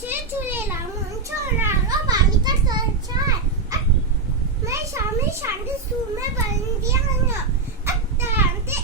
जय झूलेलाल मुंहिंजो नालो बालिका सर्चा आहे मैं शाम शांति स्कूल में पढ़ंदी आहियां तव्हां ते